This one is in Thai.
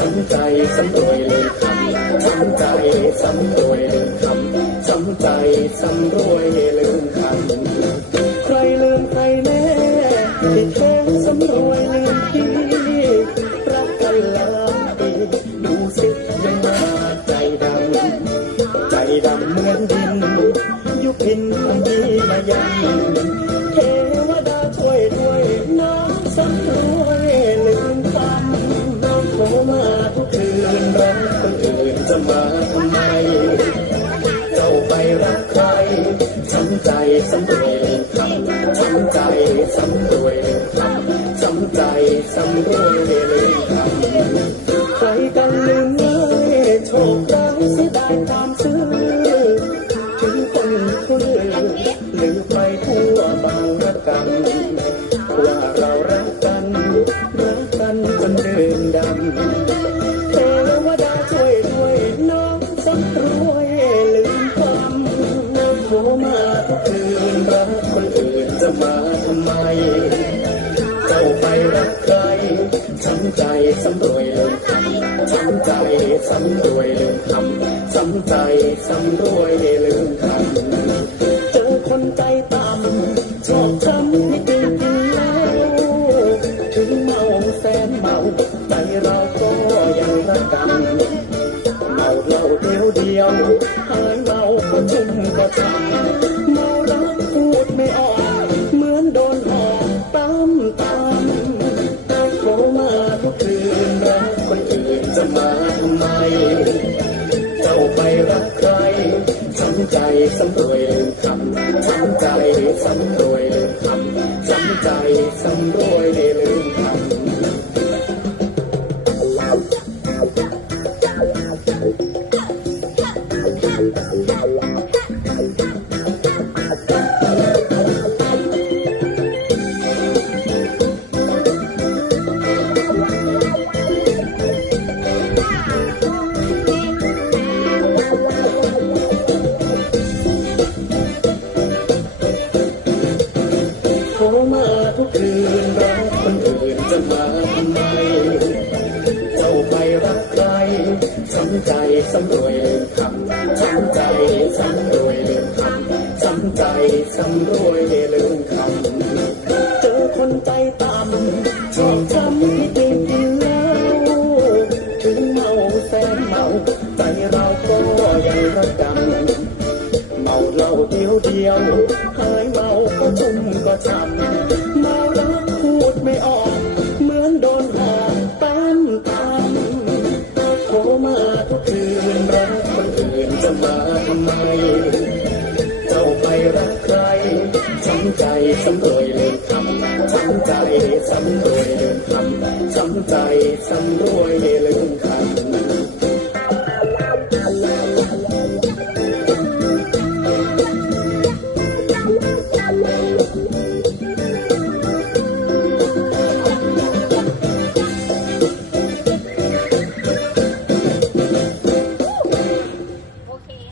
จำใจสำรวยเลยคำจำใจสำโดยเลยคำสำใจสำรวยลืมคำใครลืมใครแน่ที่แท้สำรวยลืมที่รักกันลาปีดูสิยังมาใจดำใจดำเหมือนดินยุคพินคงดีมายัง สำรวยลืมคำช้ำใจสำรวยลืมคำช้ำใจสำรวยลืมคำใครกันลืมเลยโชคร้ายเสียดายความซื่อถึงคนคนอื่นลืมไปทั่วบางระกรรมว่าเรารักกันรักกันจนเดินดำเทวดาช่วยด้วยน้องสำรวยลืมความน้ำโทรมาทุกคืนำใจสำรวยลืมคำช้ำใจสำรวยลืมคำช้ำใจสำรวยลืมคำเจอคนใจต่ำชอบช้ำให้กินกินแล้วถึงเมาแสนเมาใจเราก็ยังรักกันเมาเหล้าเดียวเดียวหายเมาก็ชุ่มก็ช้ำ เจ้าไปรักใครช้ำใจสำรวยลืมคำช้ำใจสำรวยลืมคำช้ำใจสำรวยลืมคำ ใจสำรวยลืมคำช้ำใจสำรวยลืมคำช้ำใจสำรวยลืมคำเจอคนใจต่ำชอบช้ำที่กินกินแล้วถึงเมาแสนเมาใจเราก็ยังรักกันเมาเหล้าเดียวเดียวหายเมาก็ชุ่มก็ช้ำเมา เจ้าไปรักใครช้ำใจสำรวยลืมคำช้ำใจสำรวยลืมคำช้ำใจสำรวยเลยทำ